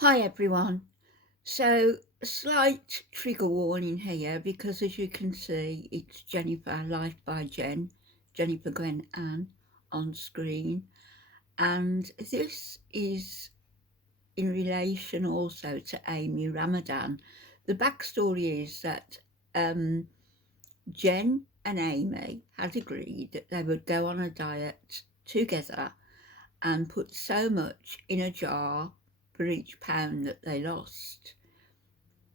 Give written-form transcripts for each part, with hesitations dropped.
Hi everyone. So, a slight trigger warning here because as you can see, it's Jennifer, Life by Jennifer Gwen Ann on screen. And this is in relation also to Amy Ramadan. The backstory is that Jen and Amy had agreed that they would go on a diet together and put so much in a jar for each pound that they lost.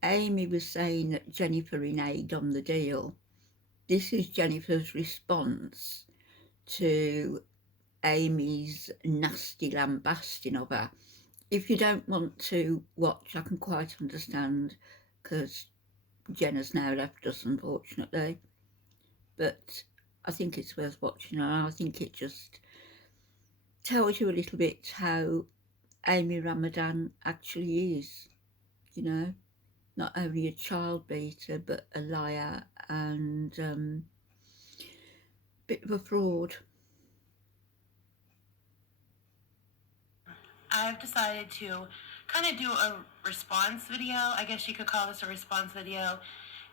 Amy was saying that Jennifer reneged on the deal. This is Jennifer's response to Amy's nasty lambasting of her. If you don't want to watch, I can quite understand because Jen has now left us, unfortunately. But I think it's worth watching, and I think it just tells you a little bit how Amy Ramadan actually is, you know. Not only a child beater, but a liar and bit of a fraud. I've decided to kind of do a response video. I guess you could call this a response video.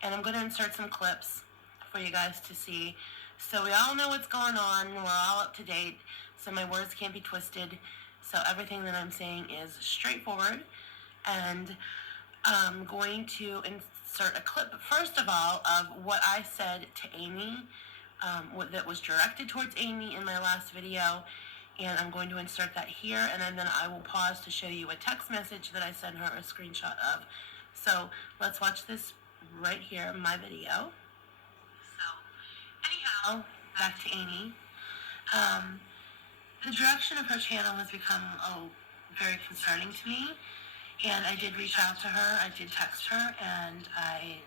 And I'm going to insert some clips for you guys to see. So we all know what's going on. We're all up to date. So my words can't be twisted. So everything that I'm saying is straightforward. And I'm going to insert a clip, first of all, of what I said to Amy, that was directed towards Amy in my last video. And I'm going to insert that here, and then I will pause to show you a text message that I sent her a screenshot of. So let's watch this right here, my video. So anyhow, back to Amy. The direction of her channel has become very concerning to me, and I did reach out to her. I did text her, and I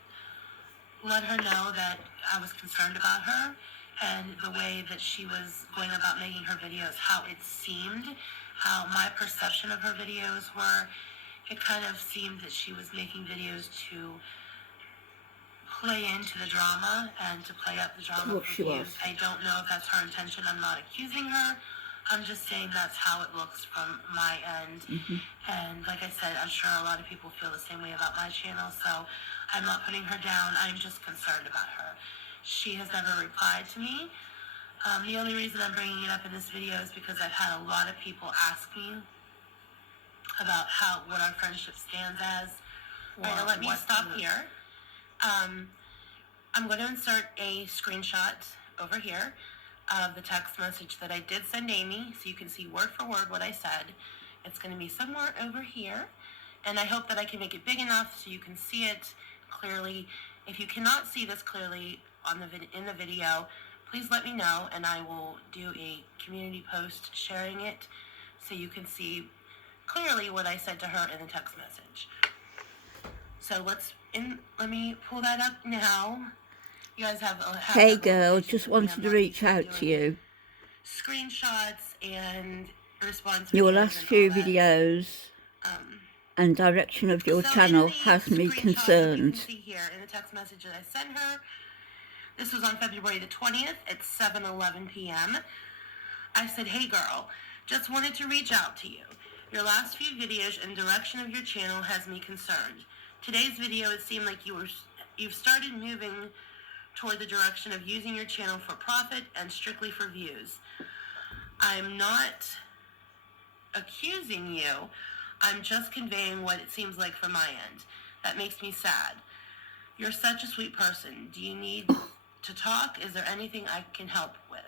let her know that I was concerned about her and the way that she was going about making her videos, how it seemed, how my perception of her videos were. It kind of seemed that she was making videos to play into the drama and to play up the drama for views. I don't know if that's her intention. I'm not accusing her. I'm just saying that's how it looks from my end. And like I said, I'm sure a lot of people feel the same way about my channel, so I'm not putting her down. I'm just concerned about her. She has never replied to me. The only reason I'm bringing it up in this video is because I've had a lot of people ask me about what our friendship stands as. All right, now let me stop here. I'm going to insert a screenshot over here of the text message that I did send Amy, so you can see word for word what I said. It's going to be somewhere over here, and I hope that I can make it big enough so you can see it clearly. If you cannot see this clearly in the video, please let me know, and I will do a community post sharing it so you can see clearly what I said to her in the text message. So let me pull that up now. You guys have Hey girl, just wanted to reach out to you. Screenshots and response videos. Your last few videos and direction of your channel has me concerned. You can see here in the text message that I sent her. This was on February the 20th at 7:11 p.m. I said, "Hey girl, just wanted to reach out to you. Your last few videos and direction of your channel has me concerned. Today's video, it seemed like you've started moving toward the direction of using your channel for profit and strictly for views. I'm not accusing you. I'm just conveying what it seems like from my end. That makes me sad. You're such a sweet person. Do you need to talk? Is there anything I can help with?"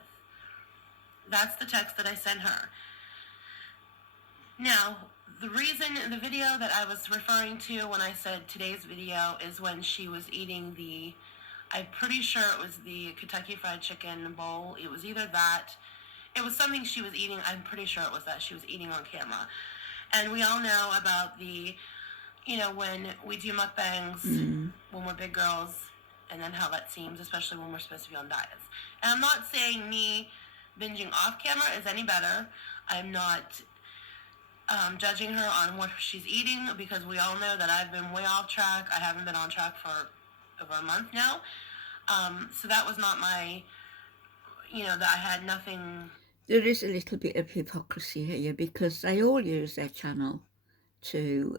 That's the text that I sent her. Now, the video that I was referring to when I said today's video is when she was eating I'm pretty sure it was the Kentucky Fried Chicken bowl. It was either that. It was something she was eating. I'm pretty sure it was that she was eating on camera. And we all know about when we do mukbangs when we're big girls, and then how that seems, especially when we're supposed to be on diets. And I'm not saying me binging off camera is any better. I'm not judging her on what she's eating, because we all know that I've been way off track. I haven't been on track for over a month now. So that was not my, that I had nothing. There is a little bit of hypocrisy here because they all use their channel to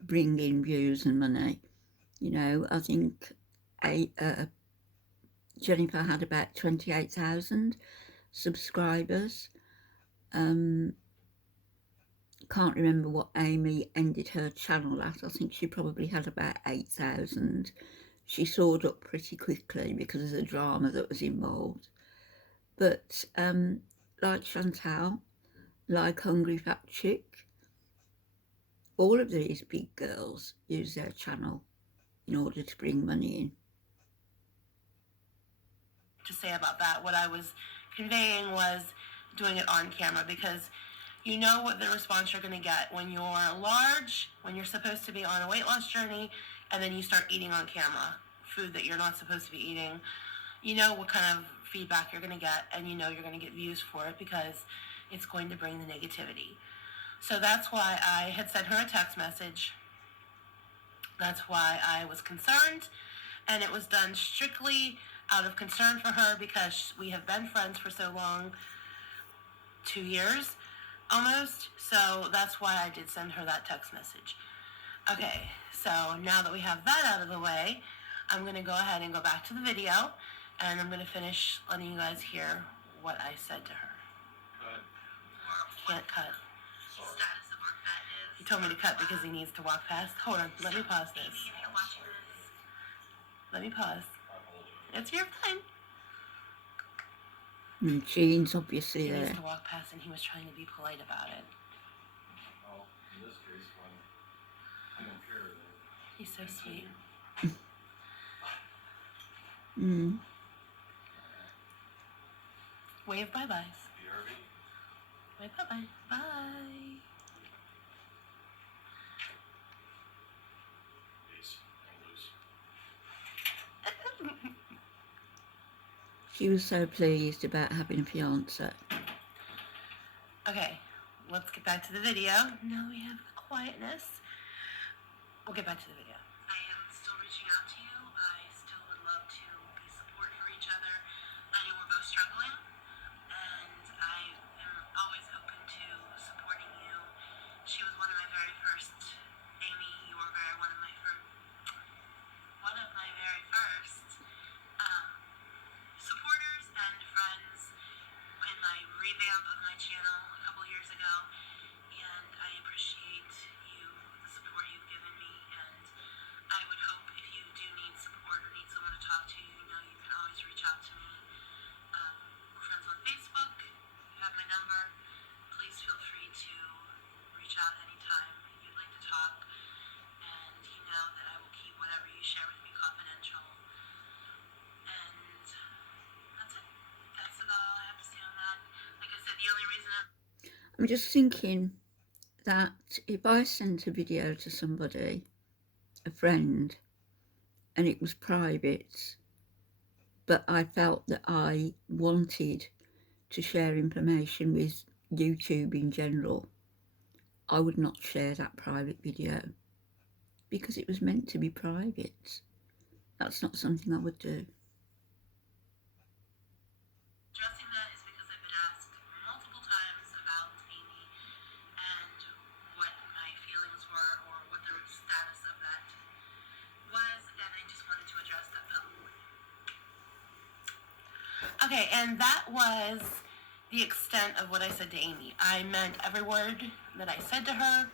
bring in views and money. I think Jennifer had about 28,000 subscribers. Can't remember what Amy ended her channel at. I think she probably had about 8,000. She soared up pretty quickly because of the drama that was involved. But like Chantal, like Hungry Fat Chick, all of these big girls use their channel in order to bring money in. To say about that, what I was conveying was doing it on camera, because you know what the response you're going to get when you're large, when you're supposed to be on a weight loss journey, and then you start eating on camera food that you're not supposed to be eating. You know what kind of feedback you're going to get, and you know you're going to get views for it because it's going to bring the negativity. So that's why I had sent her a text message. That's why I was concerned, and it was done strictly out of concern for her because we have been friends for so long, 2 years almost. So that's why I did send her that text message. Okay, so now that we have that out of the way, I'm going to go ahead and go back to the video, and I'm going to finish letting you guys hear what I said to her. Can't cut. He told me to cut because he needs to walk past. Hold on, let me pause this. Let me pause. It's your time. And Jean's obviously He there. needs to walk past, and he was trying to be polite about it. Well, in this case, I don't care. He's so sweet. Wave bye-byes. Wave bye-bye. Bye. She was so pleased about having a fiance. Okay, let's get back to the video. Now we have the quietness. We'll get back to the video. I am still reaching out to you. I still would love to be support for each other. I know we're both struggling, and I am always open to supporting you. She was one of my very first. Amy, you were one of my very first supporters and friends in my revamp of my channel a couple years ago, and I appreciate you, the support you've given me, and I would hope if you do need support or need someone to talk to, you know you can always reach out to me. We're friends on Facebook. You have my number. Please feel free to reach out anytime you'd like to talk, and you know that I will keep whatever you share with me confidential. And that's it. That's about all I have to say on that. Like I said, the only reason I'm just thinking that if I sent a video to somebody, a friend, and it was private, but I felt that I wanted to share information with YouTube in general, I would not share that private video because it was meant to be private. That's not something I would do. addressing that is because I've been asked multiple times about Amy and what my feelings were or what the status of that was, and I just wanted to address that publicly. Okay, and that was the extent of what I said to Amy. I meant every word that I said to her.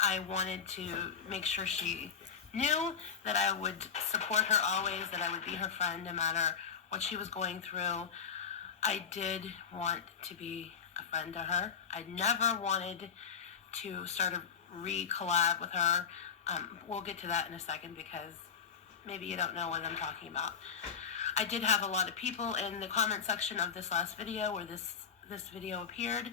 I wanted to make sure she knew that I would support her always, that I would be her friend no matter what she was going through. I did want to be a friend to her. I never wanted to start a re-collab with her. We'll get to that in a second because maybe you don't know what I'm talking about. I did have a lot of people in the comment section of this last video where this video appeared,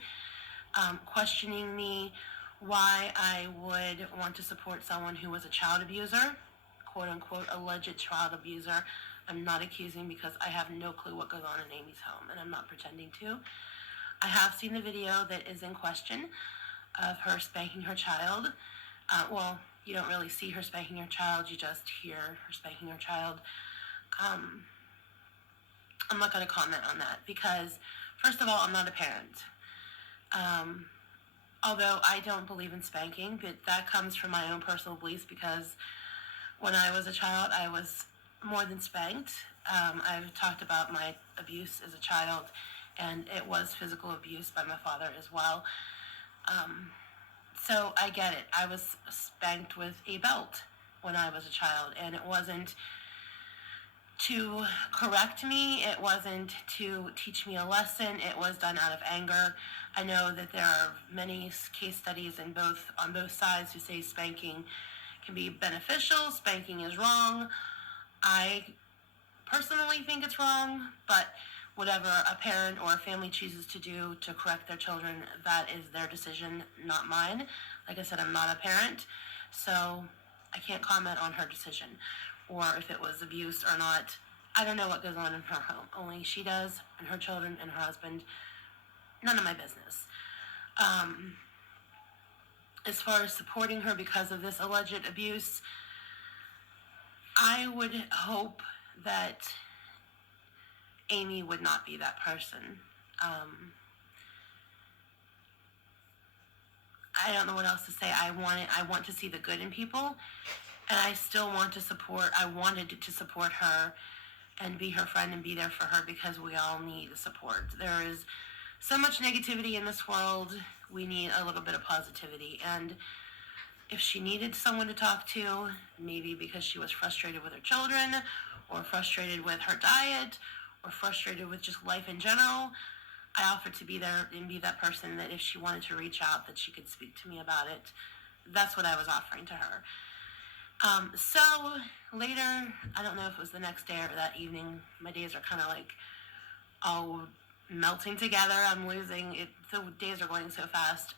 questioning me why I would want to support someone who was a child abuser, quote unquote alleged child abuser. I'm not accusing because I have no clue what goes on in Amy's home, and I'm not pretending to. I have seen the video that is in question of her spanking her child. Well, you don't really see her spanking her child, you just hear her spanking her child. I'm not going to comment on that because, first of all, I'm not a parent. although I don't believe in spanking, but that comes from my own personal beliefs because when I was a child, I was more than spanked. I've talked about my abuse as a child, and it was physical abuse by my father as well. Um, so I get it. I was spanked with a belt when I was a child, and it wasn't to correct me. It wasn't to teach me a lesson. It was done out of anger. I know that there are many case studies in both on both sides who say spanking can be beneficial. Spanking is wrong. I personally think it's wrong, but whatever a parent or a family chooses to do to correct their children, that is their decision, not mine. Like I said, I'm not a parent, so I can't comment on her decision or if it was abuse or not. I don't know what goes on in her home. Only she does, and her children and her husband. None of my business. Um, as far as supporting her because of this alleged abuse, I would hope that Amy would not be that person. Um, I don't know what else to say. I want to see the good in people, and I still want to support. I wanted to support her and be her friend and be there for her because we all need support. There is so much negativity in this world. We need a little bit of positivity. And if she needed someone to talk to, maybe because she was frustrated with her children, or frustrated with her diet, or frustrated with just life in general, I offered to be there and be that person that if she wanted to reach out, that she could speak to me about it. That's what I was offering to her. So later, I don't know if it was the next day or that evening, my days are kind of like all melting together. I'm losing it. The days are going so fast.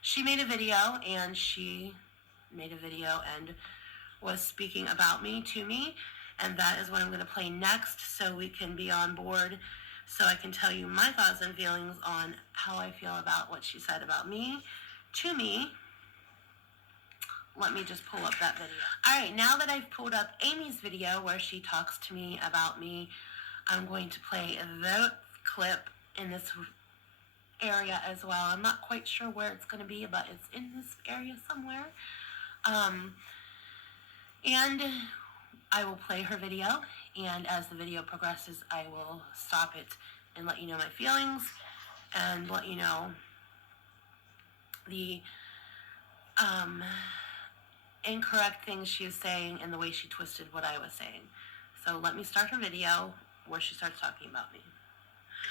She made a video and was speaking about me to me. And that is what I'm going to play next so we can be on board. So I can tell you my thoughts and feelings on how I feel about what she said about me to me. Let me just pull up that video. All right, now that I've pulled up Amy's video where she talks to me about me, I'm going to play the clip in this area as well. I'm not quite sure where it's going to be, but it's in this area somewhere. And I will play her video, and as the video progresses, I will stop it and let you know my feelings and let you know the incorrect things she was saying and the way she twisted what I was saying. So let me start her video where she starts talking about me.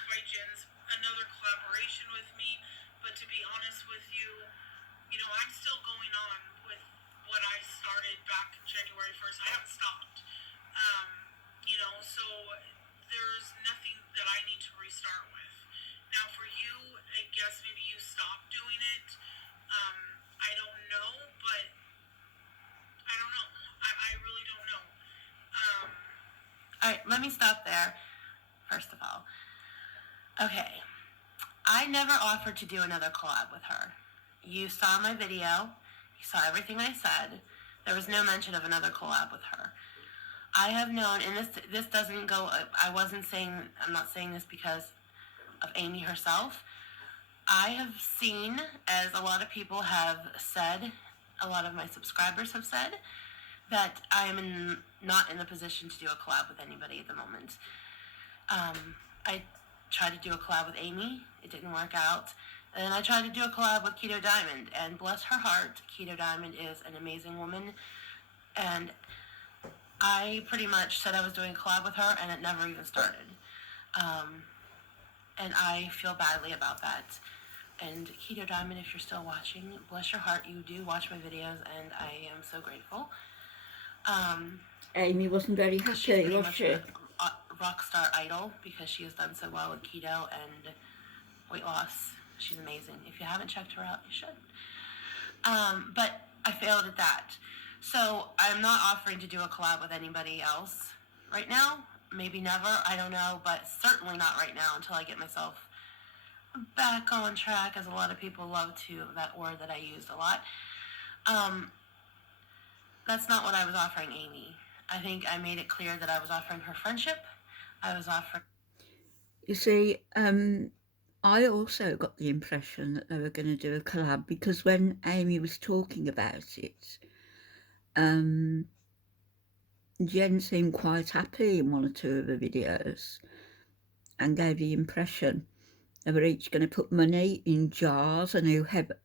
By Jen's another collaboration with me, but to be honest with you, I'm still going on with what I started back January 1st. I haven't stopped. So there's nothing that I need to restart with. Now for you, I guess maybe you stopped doing it. I don't know, but I don't know. I really don't know. All right, let me stop there, first of all. Okay, I never offered to do another collab with her. You saw my video. You saw everything I said. There was no mention of another collab with her. I have known, and this doesn't go, I'm not saying this because of Amy herself. I have seen, as a lot of people have said, a lot of my subscribers have said, that I am not in the position to do a collab with anybody at the moment. I tried to do a collab with Amy. It didn't work out. And then I tried to do a collab with Keto Diamond. And bless her heart, Keto Diamond is an amazing woman. And I pretty much said I was doing a collab with her, and it never even started. And I feel badly about that. And Keto Diamond, if you're still watching, bless your heart, you do watch my videos, and I am so grateful. Amy wasn't very happy, was she? A rock star idol because she has done so well with keto and weight loss. She's amazing. If you haven't checked her out, you should. But I failed at that. So I'm not offering to do a collab with anybody else right now. Maybe never, I don't know, but certainly not right now until I get myself back on track, as a lot of people love to, that word that I used a lot. That's not what I was offering Amy. I think I made it clear that I was offering her friendship. I was offering... You see, I also got the impression that they were going to do a collab because when Amy was talking about it, Jen seemed quite happy in one or two of the videos and gave the impression they were each going to put money in jars, and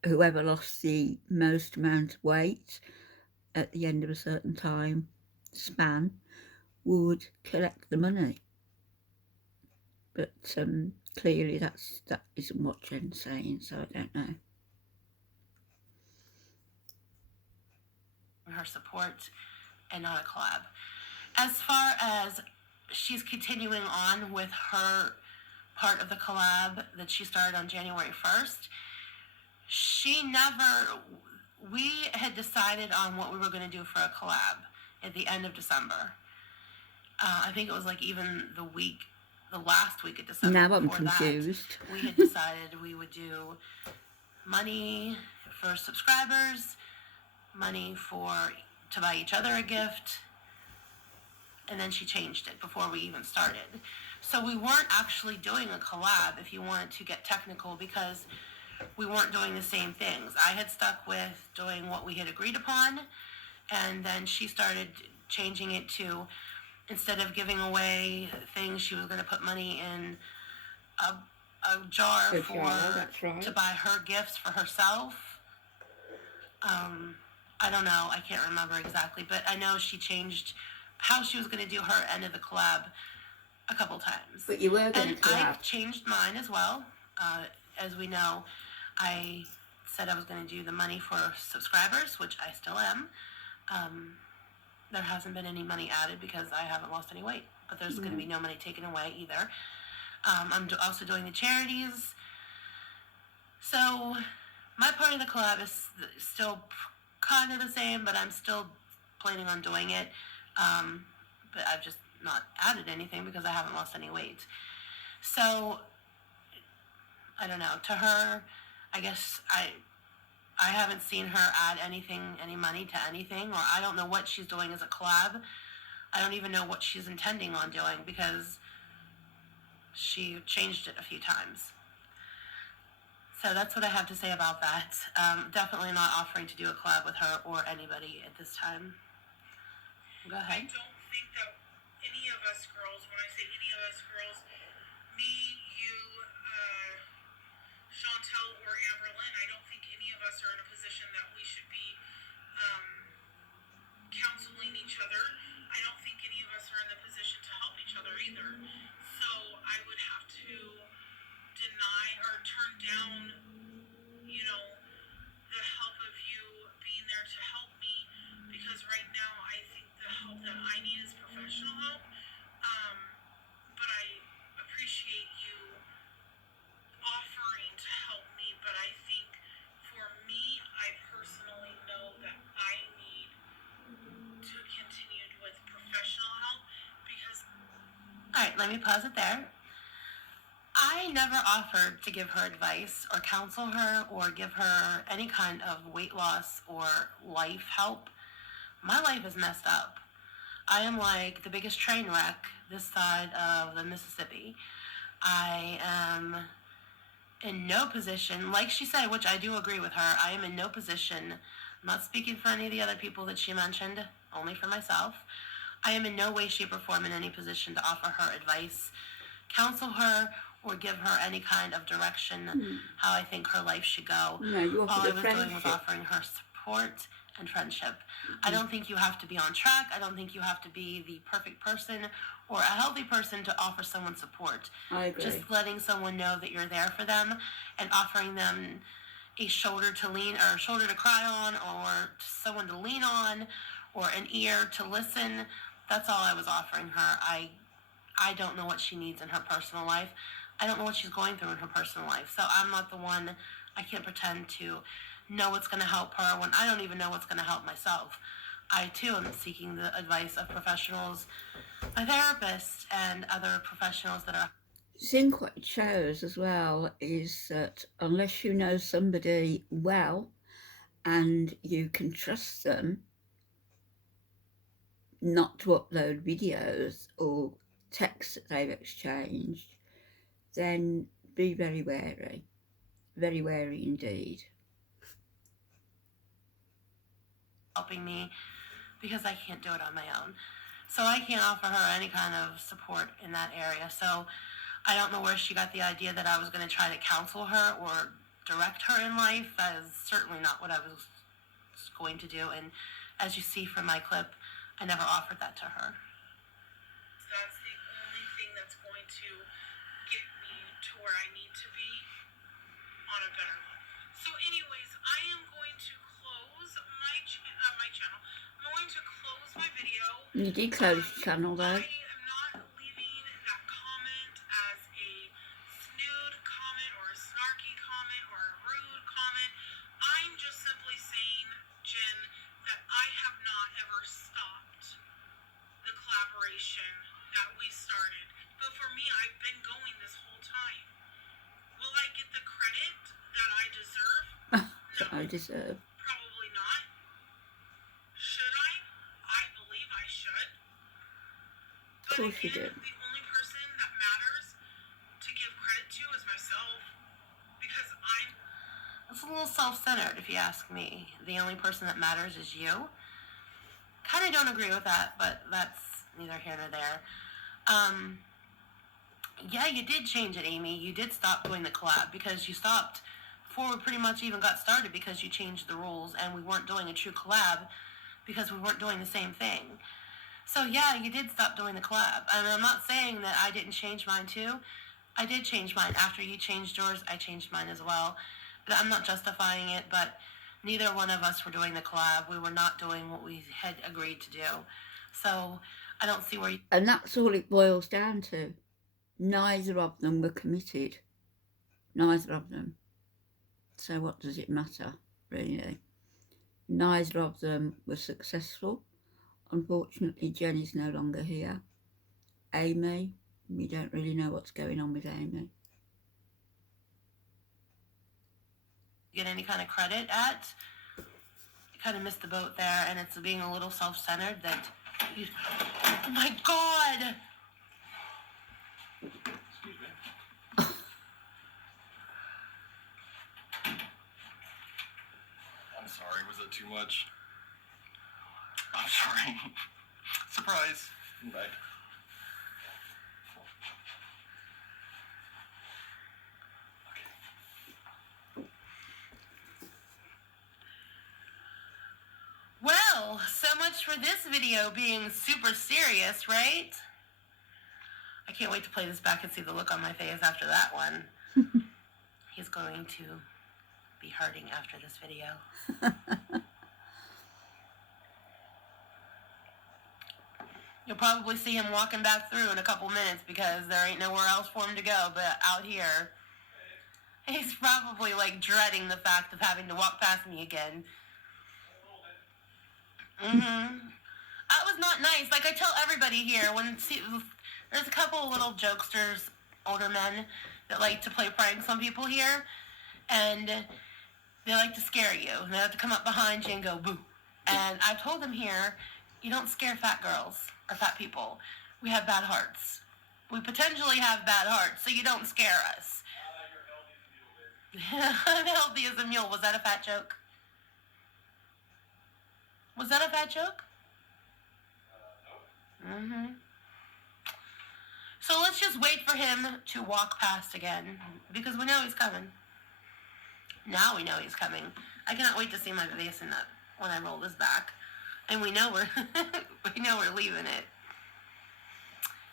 whoever lost the most amount of weight at the end of a certain time span would collect the money. But clearly that isn't what Jen's saying, so I don't know. Her support and not a collab. As far as she's continuing on with her part of the collab that she started on January 1st, we had decided on what we were going to do for a collab at the end of December. I think it was like even the last week of December. Now I'm confused. We had decided we would do money for subscribers, money to buy each other a gift, and then she changed it before we even started. So we weren't actually doing a collab, if you wanted to get technical, because we weren't doing the same things. I had stuck with doing what we had agreed upon, and then she started changing it to, instead of giving away things, she was going to put money in a jar to buy her gifts for herself. I don't know. I can't remember exactly, but I know she changed how she was going to do her end of the collab a couple times. But you were going to collab. I changed mine as well. As we know, I said I was going to do the money for subscribers, which I still am. There hasn't been any money added because I haven't lost any weight, but there's going to be no money taken away either. I'm also doing the charities. So my part of the collab is still kind of the same, but I'm still planning on doing it. But I've just not added anything because I haven't lost any weight. So I don't know. To her, I guess I haven't seen her add any money to anything, or I don't know what she's doing as a collab. I don't even know what she's intending on doing because she changed it a few times. So that's what I have to say about that. Definitely not offering to do a collab with her or anybody at this time. Go ahead. I don't think that any of us girls, when I say any of us girls, me, you, Chantel, or Amberlynn, I don't think any of us are in a position that we should be counseling each other. I don't think any of us are in the position to help each other either. So I would have to deny or turn down, the help of you being there to help me, because right now I think the help that I need is professional help. But I appreciate you offering to help me, but I think for me, I personally know that I need to continue with professional help because... All right, let me pause it there. I never offered to give her advice or counsel her or give her any kind of weight loss or life help. My life is messed up. I am like the biggest train wreck this side of the Mississippi. I am in no position, like she said, which I do agree with her, I am in no position, I'm not speaking for any of the other people that she mentioned, only for myself. I am in no way, shape, or form in any position to offer her advice, counsel her, or give her any kind of direction how I think her life should go. No, you All I was doing was offering her support and friendship. I don't think you have to be on track. I don't think you have to be the perfect person or a healthy person to offer someone support. I agree. Just letting someone know that you're there for them and offering them a shoulder to lean or a shoulder to cry on or someone to lean on or an ear to listen. That's all I was offering her. I don't know what she needs in her personal life. I don't know what she's going through in her personal life. So I'm not the one, I can't pretend to know what's going to help her when I don't even know what's going to help myself. I too am seeking the advice of professionals, my therapist, and other professionals that are... I think what it shows as well is that unless you know somebody well and you can trust them not to upload videos or texts that they've exchanged, then be very wary indeed. Helping me because I can't do it on my own. So I can't offer her any kind of support in that area. So I don't know where she got the idea that I was going to try to counsel her or direct her in life. That is certainly not what I was going to do. And as you see from my clip, I never offered that to her. That's the only thing that's going to get me to where I need to be on a better level. So anyways, I am going to close my channel. I'm going to close my video. You did close the channel though. I am not leaving that comment as a snood comment or a snarky comment or a rude comment. I'm just simply saying, Jen, that I have not ever stopped the collaboration that we started. But for me, I've been going this whole time. Will I get the credit that I deserve? No. I deserve. Probably not. Should I? I believe I should. Of course you do. The only person that matters to give credit to is myself. Because I'm... It's a little self-centered, if you ask me. The only person that matters is you. Kind of don't agree with that, but that's neither here nor there. Yeah, you did change it, Amy. You did stop doing the collab because you stopped before we pretty much even got started because you changed the rules and we weren't doing a true collab because we weren't doing the same thing. So yeah, you did stop doing the collab. And I'm not saying that I didn't change mine too. I did change mine. After you changed yours, I changed mine as well. But I'm not justifying it, but neither one of us were doing the collab. We were not doing what we had agreed to do. So I don't see where you... And that's all it boils down to. Neither of them were committed. Neither of them. So what does it matter, really? Neither of them were successful. Unfortunately, Jen is no longer here. Amy, we don't really know what's going on with Amy. Get any kind of credit at? You kind of missed the boat there, and it's being a little self-centered that you... Oh my God! Excuse me. I'm sorry, was that too much? I'm sorry. Surprise. I'm back. Well, so much for this video being super serious, right? I can't wait to play this back and see the look on my face after that one. He's going to be hurting after this video. You'll probably see him walking back through in a couple minutes because there ain't nowhere else for him to go but out here. He's probably like dreading the fact of having to walk past me again. That was not nice. Like I tell everybody here, there's a couple of little jokesters, older men, that like to play pranks on people here, and they like to scare you. And they have to come up behind you and go boo. And I've told them here, you don't scare fat girls or fat people. We have bad hearts. We potentially have bad hearts, so you don't scare us. I'm healthy as a mule. Was that a fat joke? Was that a fat joke? Nope. So let's just wait for him to walk past again, because we know he's coming. Now we know he's coming. I cannot wait to see my face in that when I roll this back. And we know we're leaving it.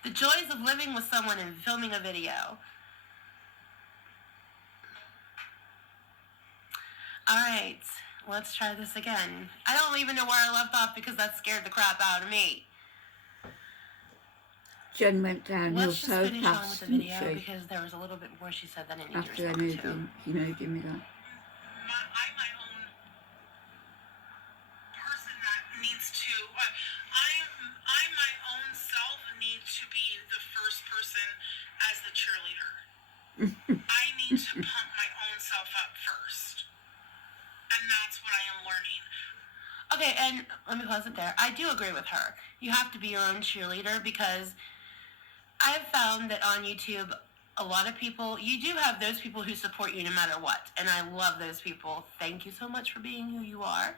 The joys of living with someone and filming a video. Alright, let's try this again. I don't even know where I left off because that scared the crap out of me. Jen went downhill Let's just so finish on with fast, the didn't video she? because there was a little bit more she said that I need to After they respond moved to. in, he moved in with her. I'm my own person that needs to. I'm my own self need to be the first person as the cheerleader. I need to pump my own self up first, and that's what I am learning. Okay, and let me pause it there. I do agree with her. You have to be your own cheerleader because I've found that on YouTube, a lot of people, you do have those people who support you no matter what. And I love those people. Thank you so much for being who you are.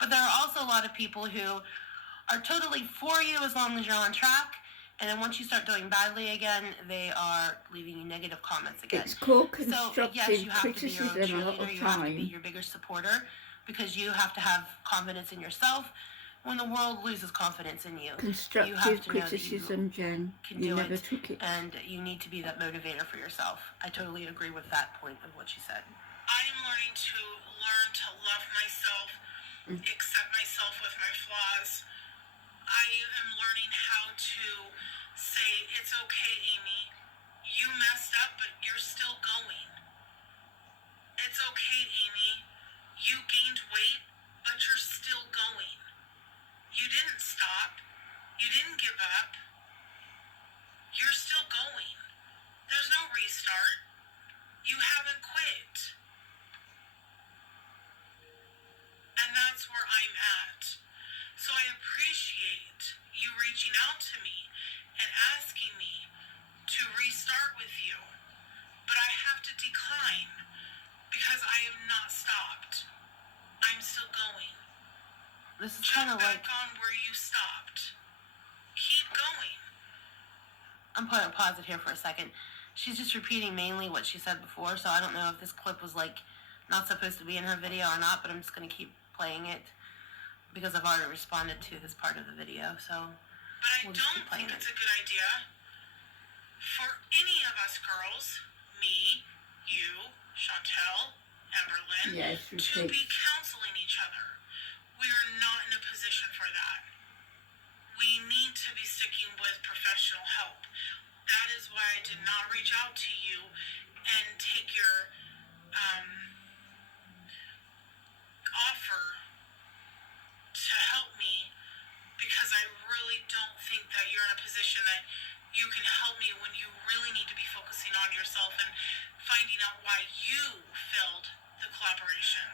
But there are also a lot of people who are totally for you as long as you're on track. And then once you start doing badly again, they are leaving you negative comments again. It's called So constructive yes, you have to be your own criticism a lot cheerleader. of You have to be time. your biggest supporter because you have to have confidence in yourself. When the world loses confidence in you, you have Constructive to know that criticism, Jen. can You do never it, took it. and you need to be that motivator for yourself. I totally agree with that point of what she said. I am learning to love myself, accept myself with my flaws. I am learning how to say, it's okay, Amy. You messed up, but you're still going. It's okay, Amy. You gained weight, but you're still going. You didn't stop. You didn't give up. You're still going. There's no restart. You haven't quit. And that's where I'm at. So I appreciate you reaching out to me and asking me to restart with you. But I have to decline because I am not stopped. I'm still going. This is kind Jump of like, back on where you stopped. Keep going. I'm putting a pause it here for a second. She's just repeating mainly what she said before, so I don't know if this clip was like not supposed to be in her video or not, but I'm just going to keep playing it because I've already responded to this part of the video, so But I we'll just don't keep playing think it. it's a good idea for any of us girls, me, you, Chantel, Emberlyn, Yes, to repeat. be counseling each other. We are not in a position for that. We need to be sticking with professional help. That is why I did not reach out to you and take your offer to help me, because I really don't think that you're in a position that you can help me when you really need to be focusing on yourself and finding out why you failed the collaboration.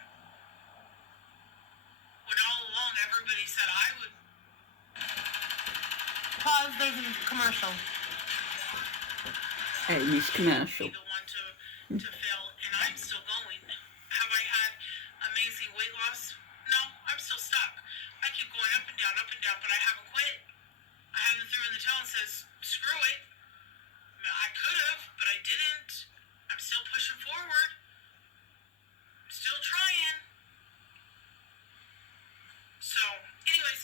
When all along everybody said I would Pause, there's a commercial. Amy's commercial. be the one to fail, and I'm still going. Have I had amazing weight loss? No, I'm still stuck. I keep going up and down, but I haven't quit. I haven't threw in the towel and says, screw it. I could have, but I didn't. I'm still pushing forward. I'm still trying. So, anyways,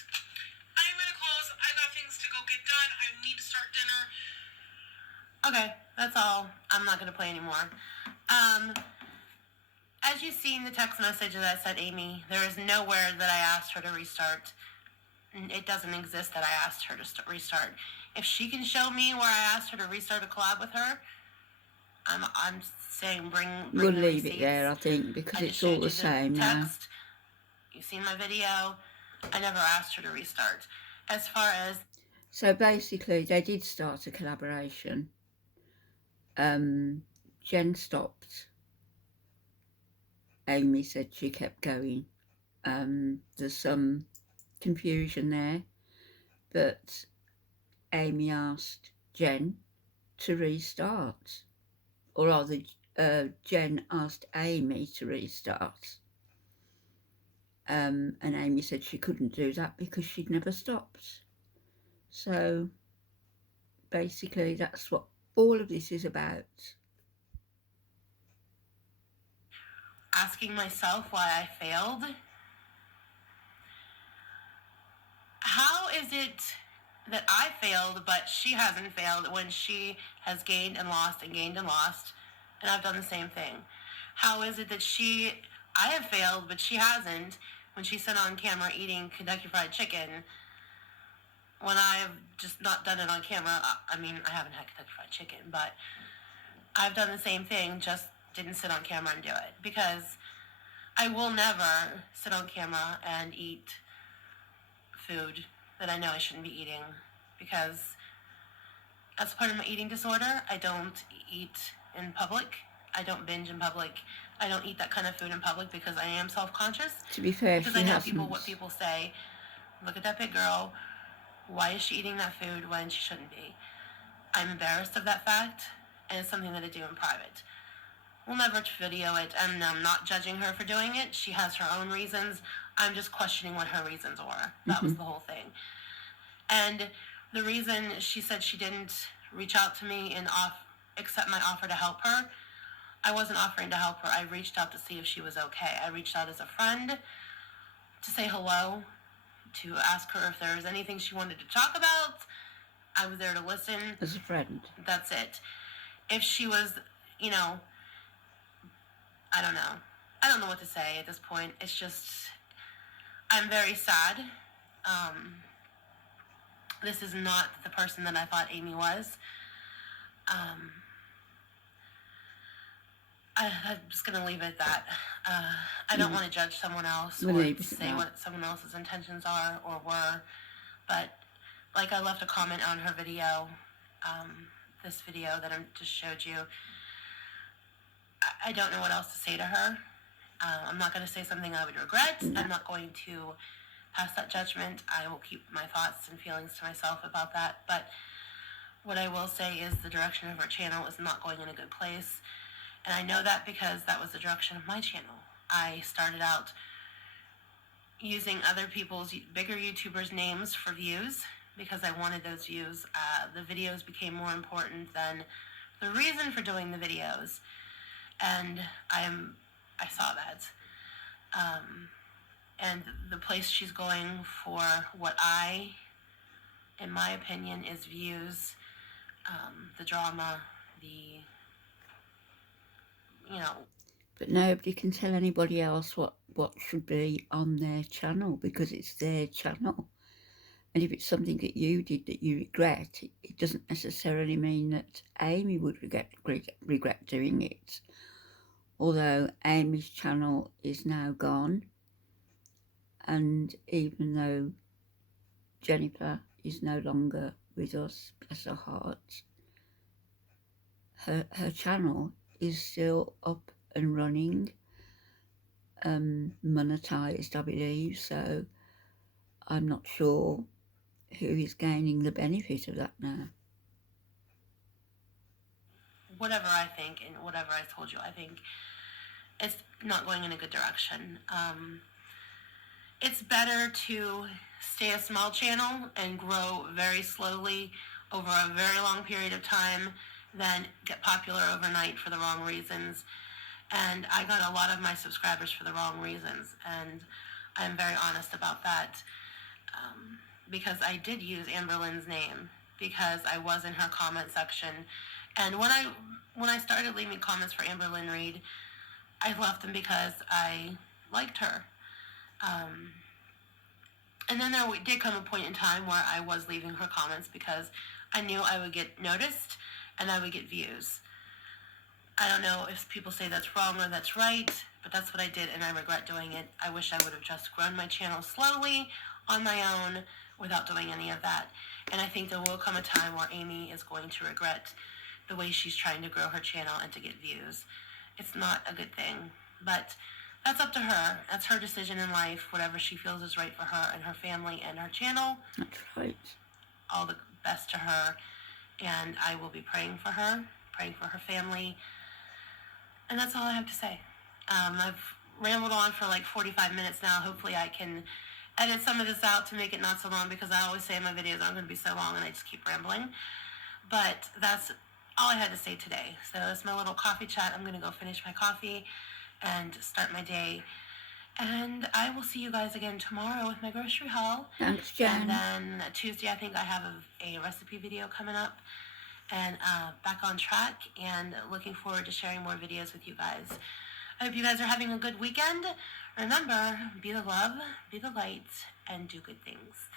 I'm going to close. I got things to go get done. I need to start dinner. Okay, that's all. I'm not going to play anymore. As you've seen the text message that I sent Amy, there is nowhere that I asked her to restart. It doesn't exist that I asked her to restart. If she can show me where I asked her to restart a collab with her, I'm saying bring We'll the leave receipts. it there, I think, because I it's just all showed the you same now. text. You've seen my video. I never asked her to restart. As far as... So basically, they did start a collaboration. Jen stopped. Amy said she kept going. There's some confusion there, but Amy asked Jen to restart, or rather Jen asked Amy to restart, and Amy said she couldn't do that because she'd never stopped. So basically that's what all of this is about. Asking myself why I failed. How is it that I failed but she hasn't failed when she has gained and lost and gained and lost, and I've done the same thing? How is it that I have failed but she hasn't when she's sitting on camera eating Kentucky Fried Chicken when I've just not done it on camera? I mean, I haven't had Kentucky Fried Chicken, but I've done the same thing, just didn't sit on camera and do it, because I will never sit on camera and eat food that I know I shouldn't be eating, because as part of my eating disorder, I don't eat in public. I don't binge in public. I don't eat that kind of food in public because I am self-conscious. To be fair, because she I know hasn't. what people say. Look at that big girl. Why is she eating that food when she shouldn't be? I'm embarrassed of that fact, and it's something that I do in private. We'll never video it, and I'm not judging her for doing it. She has her own reasons. I'm just questioning what her reasons were. That was the whole thing. And the reason she said she didn't reach out to me and accept my offer to help her, I wasn't offering to help her. I reached out to see if she was okay. I reached out as a friend to say hello, to ask her if there was anything she wanted to talk about. I was there to listen. As a friend. That's it. If she was, you know, I don't know. I don't know what to say at this point. It's just, I'm very sad. This is not the person that I thought Amy was. I'm just going to leave it at that. I don't want to judge someone else or say what someone else's intentions are or were. But like I left a comment on her video, this video that I just showed you, I don't know what else to say to her. I'm not going to say something I would regret. I'm not going to pass that judgment. I will keep my thoughts and feelings to myself about that. But what I will say is the direction of her channel is not going in a good place. And I know that because that was the direction of my channel. I started out using other people's bigger YouTubers' names for views because I wanted those views. The videos became more important than the reason for doing the videos. And I saw that. And the place she's going for what in my opinion, is views, the drama, But nobody can tell anybody else what should be on their channel because it's their channel. And if it's something that you did that you regret, it doesn't necessarily mean that Amy would regret doing it. Although Amy's channel is now gone, and even though Jennifer is no longer with us, bless her heart, her channel is still up and running, monetized, I believe, so I'm not sure who is gaining the benefit of that now. Whatever I think and whatever I told you, I think it's not going in a good direction. It's better to stay a small channel and grow very slowly over a very long period of time than get popular overnight for the wrong reasons. And I got a lot of my subscribers for the wrong reasons, and I'm very honest about that. Because I did use Amber Lynn's name because I was in her comment section, and when I started leaving comments for Amber Lynn Reed, I left them because I liked her. And then there did come a point in time where I was leaving her comments because I knew I would get noticed and I would get views. I don't know if people say that's wrong or that's right, but that's what I did, and I regret doing it. I wish I would have just grown my channel slowly on my own without doing any of that. And I think there will come a time where Amy is going to regret the way she's trying to grow her channel and to get views. It's not a good thing, but that's up to her. That's her decision in life, whatever she feels is right for her and her family and her channel. That's right. All the best to her, and I will be praying for her family, and that's all I have to say. I've rambled on for like 45 minutes now. Hopefully I can edit some of this out to make it not so long, because I always say my videos aren't going to be so long and I just keep rambling. But that's all I had to say today. So it's my little coffee chat. I'm going to go finish my coffee and start my day. And I will see you guys again tomorrow with my grocery haul. Thanks, Jen. And then Tuesday, I think I have a recipe video coming up. And back on track, and looking forward to sharing more videos with you guys. I hope you guys are having a good weekend. Remember, be the love, be the light, and do good things.